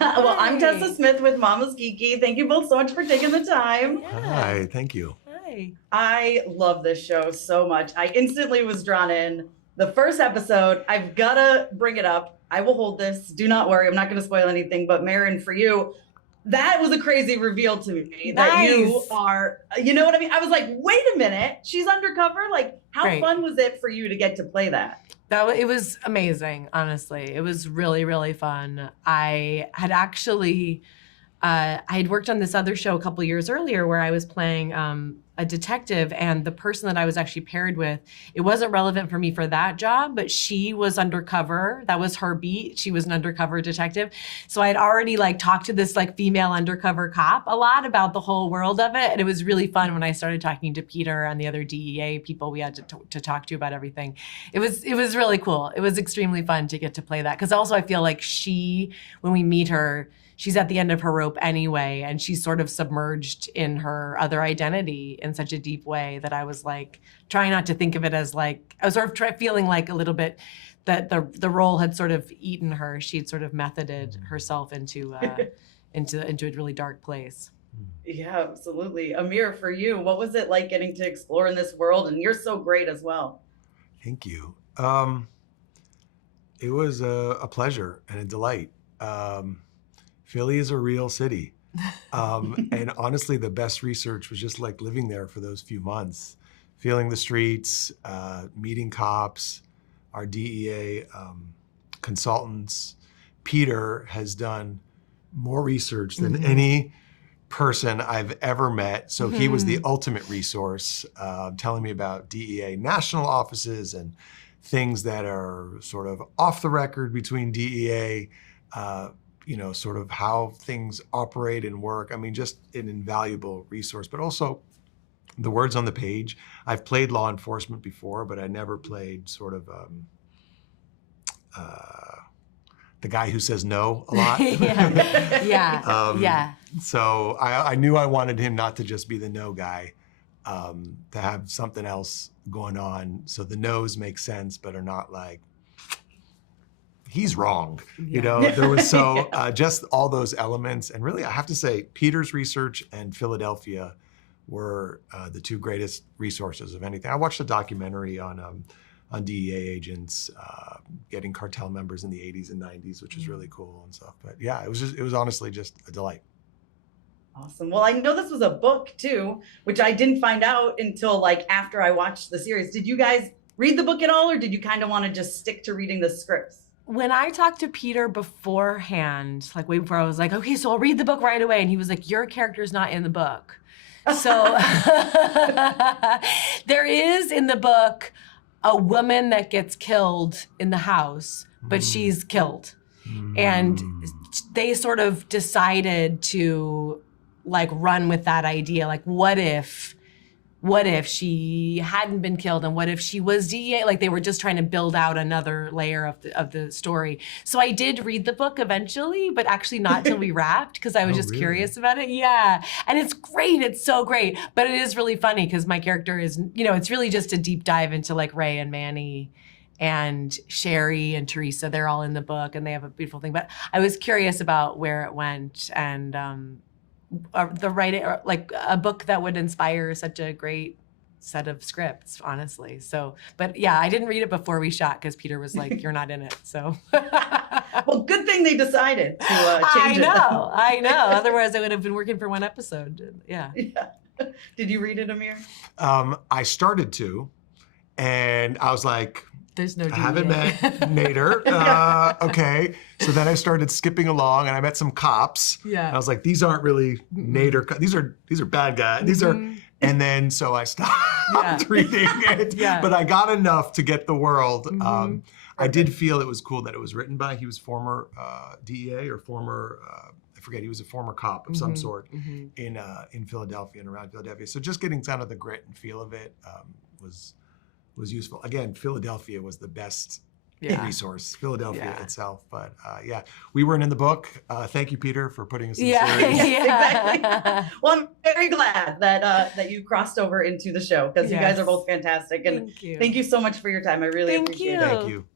Well, I'm Tessa Smith with Mama's Geeky. Thank you both so much for taking the time. Yeah. Hi, thank you. Hi. I love this show so much. I instantly was drawn in. The first episode, I've got to bring it up. I will hold this. Do not worry. I'm not going to spoil anything. But Marin, for you, that was a crazy reveal to me that you are, you know what I mean? I was like, wait a minute. She's undercover. Like, how fun was it for you to get to play that? It was amazing, honestly. It was really, really fun. I had actually, I had worked on this other show a couple years earlier where I was playing a detective, and the person that I was actually paired with, it wasn't relevant for me for that job, but she was undercover. That was her beat. She was an undercover detective. So I had already talked to this female undercover cop a lot about the whole world of it. And it was really fun when I started talking to Peter and the other DEA people we had to talk to about everything. It was really cool. It was extremely fun to get to play that. Because also I feel like when we meet her, she's at the end of her rope anyway, and she's sort of submerged in her other identity in such a deep way that I was trying not to think of it as I was sort of feeling a little bit that the role had sort of eaten her. She'd sort of methoded herself into a really dark place. Yeah, absolutely. Amir, for you, what was it like getting to explore in this world? And you're so great as well. Thank you. It was a pleasure and a delight. Philly is a real city. And honestly, the best research was just living there for those few months, feeling the streets, meeting cops, our DEA consultants. Peter has done more research than any person I've ever met. So he was the ultimate resource, telling me about DEA national offices and things that are sort of off the record between DEA, sort of how things operate and work. I mean, just an invaluable resource, but also the words on the page. I've played law enforcement before, but I never played sort of the guy who says no a lot. Yeah. So I knew I wanted him not to just be the no guy, to have something else going on. So the no's make sense, but are not he's wrong. There was just all those elements. And really, I have to say, Peter's research and Philadelphia were the two greatest resources of anything. I watched a documentary on DEA agents getting cartel members in the 80s and 90s, which was really cool and stuff. But yeah, it was honestly just a delight. Awesome. Well, I know this was a book too, which I didn't find out until after I watched the series. Did you guys read the book at all, or did you kind of want to just stick to reading the scripts? When I talked to Peter beforehand, way before, I was like, okay, so I'll read the book right away. And he was like, your character's not in the book. So there is in the book a woman that gets killed in the house, but she's killed. And they sort of decided to run with that idea. What if she hadn't been killed, and what if she was DEA? They were just trying to build out another layer of the story. So I did read the book eventually, but actually not till we wrapped, because I was just curious about it. Yeah, and it's great. It's so great. But it is really funny because my character is, it's really just a deep dive into Ray and Manny and Sherry and Teresa. They're all in the book, and they have a beautiful thing. But I was curious about where it went, and the writing, or a book that would inspire such a great set of scripts, honestly. So, but yeah, I didn't read it before we shot because Peter was like, "You're not in it." So, well, good thing they decided to change it. I know. Otherwise, I would have been working for one episode. Yeah. Did you read it, Amir? I started to, and I was like, there's no DEA. I haven't met Nader. Okay. So then I started skipping along, and I met some cops. Yeah. And I was like, these aren't really Nader. These are bad guys. These are. And then so I stopped reading it. Yeah. But I got enough to get the world. I did feel it was cool that it was written by. He was former DEA or former. I forget. He was a former cop of some sort in Philadelphia and around Philadelphia. So just getting kind of the grit and feel of it was useful. Again, Philadelphia was the best resource, Philadelphia itself. But we weren't in the book. Thank you, Peter, for putting us in the series. Exactly. Well, I'm very glad that you crossed over into the show, because you guys are both fantastic. And thank you so much for your time. I really appreciate it. Thank you.